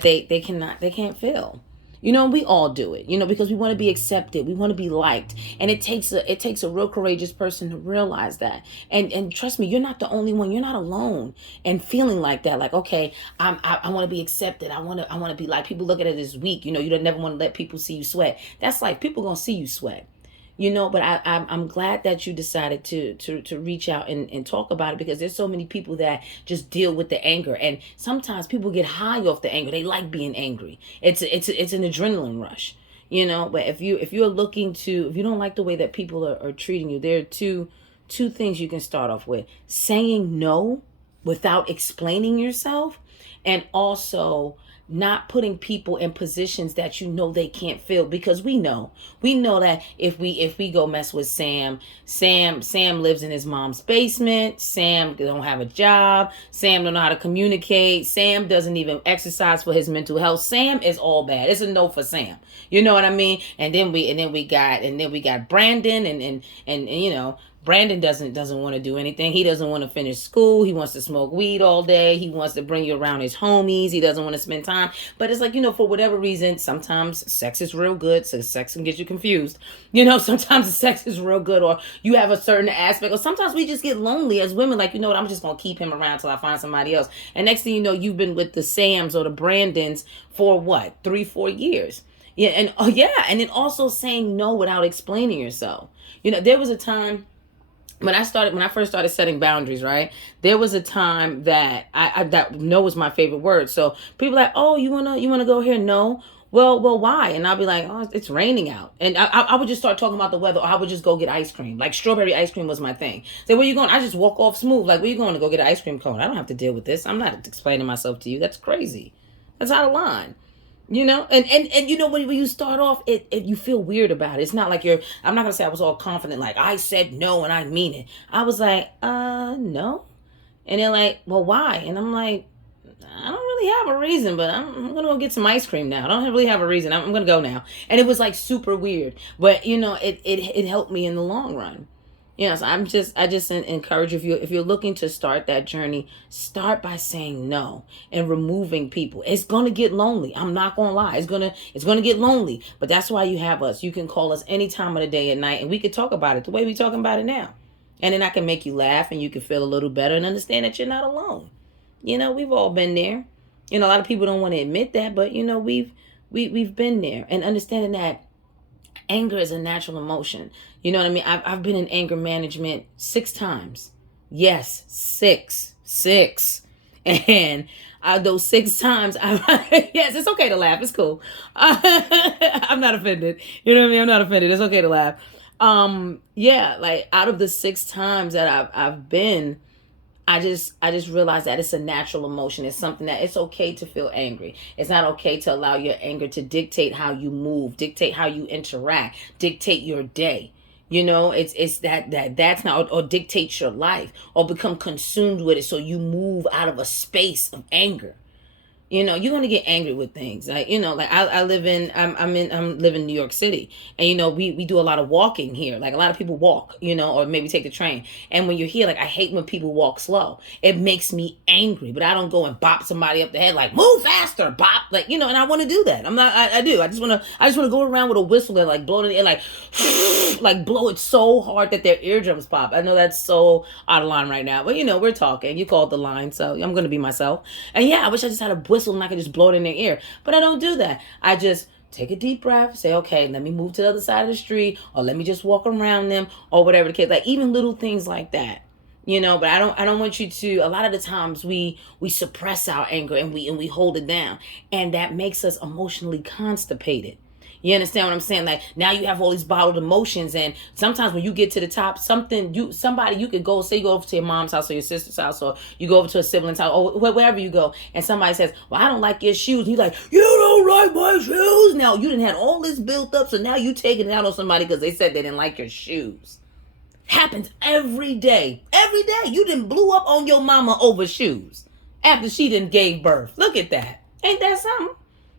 they can't feel. We all do it, because we want to be accepted, we want to be liked, and it takes a real courageous person to realize that. And trust me, you're not the only one. You're not alone and feeling like that. Like, okay, I want to be accepted. I want to be like, people look at it as weak. You don't never want to let people see you sweat. That's like, people gonna see you sweat. But I'm glad that you decided to reach out and talk about it, because there's so many people that just deal with the anger, and sometimes people get high off the anger. They like being angry. It's an adrenaline rush. But if you don't like the way that people are treating you, there are two things you can start off with: saying no without explaining yourself, and also not putting people in positions that they can't fill. Because we know that if we go mess with Sam lives in his mom's basement. Sam don't have a job. Sam don't know how to communicate. Sam doesn't even exercise for his mental health. Sam is all bad. It's a no for Sam. You know what I mean? And then we got Brandon, and Brandon doesn't want to do anything. He doesn't want to finish school. He wants to smoke weed all day. He wants to bring you around his homies. He doesn't want to spend time. But it's like, for whatever reason, sometimes sex is real good. So sex can get you confused. Sometimes the sex is real good, or you have a certain aspect. Or sometimes we just get lonely as women. Like, what, I'm just going to keep him around till I find somebody else. And next thing you know, you've been with the Sams or the Brandons for what, 3-4 years. Yeah. And then also saying no without explaining yourself. There was a time when I first started setting boundaries, right? There was a time that that no was my favorite word. So people are like, oh, you wanna go here? No. Well, why? And I'll be like, oh, it's raining out, and I would just start talking about the weather, or I would just go get ice cream. Like, strawberry ice cream was my thing. Say, where you going? I just walk off smooth. Like, where you going? To go get an ice cream cone? I don't have to deal with this. I'm not explaining myself to you. That's crazy. That's out of line. When you start off, it you feel weird about it. It's not like I'm not gonna say I was all confident, like I said no and I mean it. I was like, no. And they're like, well, why? And I'm like, I don't really have a reason, but I'm gonna go get some ice cream now. I don't really have a reason. I'm gonna go now. And it was like super weird, but it helped me in the long run. So I just encourage you, if you're looking to start that journey, start by saying no and removing people. It's gonna get lonely. I'm not gonna lie. It's gonna get lonely. But that's why you have us. You can call us any time of the day and night, and we can talk about it the way we talking about it now. And then I can make you laugh, and you can feel a little better and understand that you're not alone. We've all been there. A lot of people don't want to admit that, but we've been there, and understanding that anger is a natural emotion. You know what I mean? I've been in anger management 6 times. Yes, six. And those 6 times, yes, it's okay to laugh. It's cool. I'm not offended. You know what I mean? I'm not offended. It's okay to laugh. Yeah, like, out of the 6 times that I've been, I just realized that it's a natural emotion. It's something that it's okay to feel angry. It's not okay to allow your anger to dictate how you move, dictate how you interact, dictate your day. It's that's not, or dictate your life, or become consumed with it, so you move out of a space of anger. You're gonna get angry with things. Like I live in I'm live in New York City, and we do a lot of walking here. Like, a lot of people walk, or maybe take the train. And when you're here, like, I hate when people walk slow. It makes me angry, but I don't go and bop somebody up the head like, move faster, bop, like, and I want to do that. I'm not. I do. I just wanna go around with a whistle and, like, blow it in the air, like like blow it so hard that their eardrums pop. I know that's so out of line right now, but we're talking. You called the line, so I'm gonna be myself. And yeah, I wish I just had a whistle and I could just blow it in their ear. But I don't do that. I just take a deep breath, say, okay, let me move to the other side of the street, or let me just walk around them, or whatever the case. Like, even little things like that. But I don't want you to. A lot of the times we suppress our anger, and we hold it down, and that makes us emotionally constipated. You understand what I'm saying? Like, now you have all these bottled emotions, and sometimes when you get to the top, somebody you could go, say you go over to your mom's house or your sister's house, or you go over to a sibling's house, or wherever you go, and somebody says, well, I don't like your shoes. And you're like, you don't like my shoes? Now, you didn't have all this built up, so now you taking it out on somebody because they said they didn't like your shoes. Happens every day. Every day. You didn't blew up on your mama over shoes after she didn't gave birth. Look at that. Ain't that something?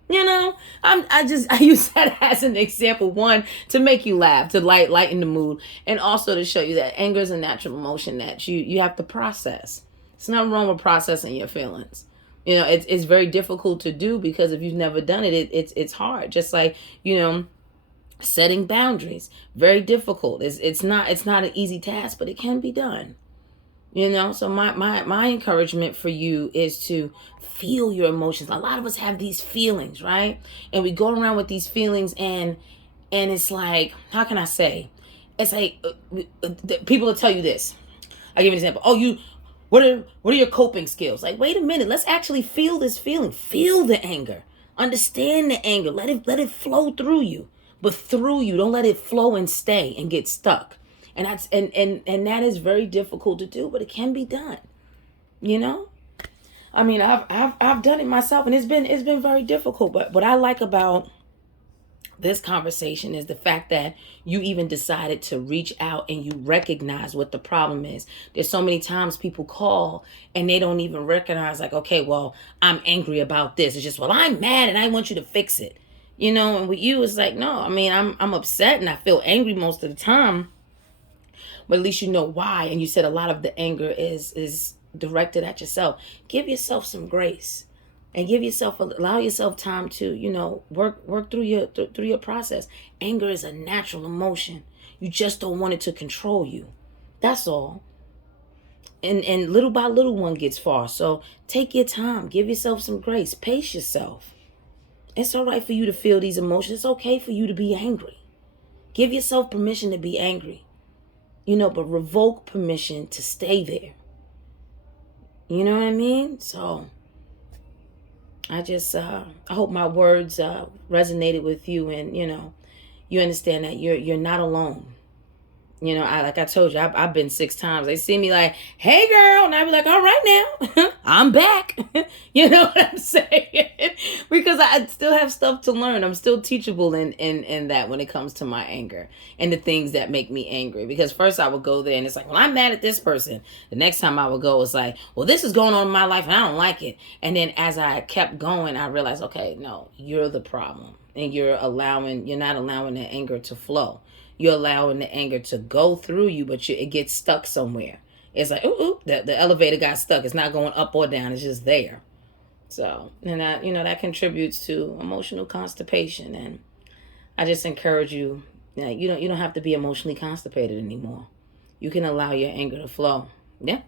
I use that as an example, one, to make you laugh, to lighten the mood, and also to show you that anger is a natural emotion that you have to process. It's nothing wrong with processing your feelings, You know, it's very difficult to do because if you've never done it, it's hard. Just like, you know, setting boundaries, very difficult. It's not an easy task, but it can be done. You know, so my encouragement for you is to feel your emotions. A lot of us have these feelings, right? And we go around with these feelings, and it's like, how can I say? It's like people will tell you this. I'll give you an example. Oh, what are your coping skills? Like, wait a minute, let's actually feel this feeling. Feel the anger. Understand the anger. Let it flow through you. But through you. Don't let it flow and stay and get stuck. And that's and that is very difficult to do, but it can be done. You know? I mean, I've done it myself, and it's been very difficult. But what I like about this conversation is the fact that you even decided to reach out and you recognize what the problem is. There's so many times people call and they don't even recognize, like, okay, well, I'm angry about this. It's just, well, I'm mad and I want you to fix it. You know, and with you, it's like, no, I mean, I'm upset and I feel angry most of the time, but at least you know why. And you said a lot of the anger is directed at yourself. Give yourself some grace and allow yourself time to, you know, work through your process. Anger is a natural emotion. You just don't want it to control you. That's all. And little by little one gets far. So take your time, give yourself some grace, pace yourself. It's all right for you to feel these emotions. It's okay for you to be angry. Give yourself permission to be angry. You know, but revoke permission to stay there. You know what I mean? So I hope my words resonated with you, and you know, you understand that you're not alone. You know, like I told you, I've been 6 times. They see me like, hey girl, and I be like, all right now, I'm back. You know what I'm saying? Because I still have stuff to learn. I'm still teachable in that when it comes to my anger and the things that make me angry. Because first I would go there and it's like, well, I'm mad at this person. The next time I would go, it's like, well, this is going on in my life and I don't like it. And then as I kept going, I realized, okay, no, you're the problem. And you're not allowing the anger to flow. You're allowing the anger to go through you, but it gets stuck somewhere. It's like, ooh, the elevator got stuck. It's not going up or down. It's just there. So, and that contributes to emotional constipation. And I just encourage you, you don't have to be emotionally constipated anymore. You can allow your anger to flow. Yeah.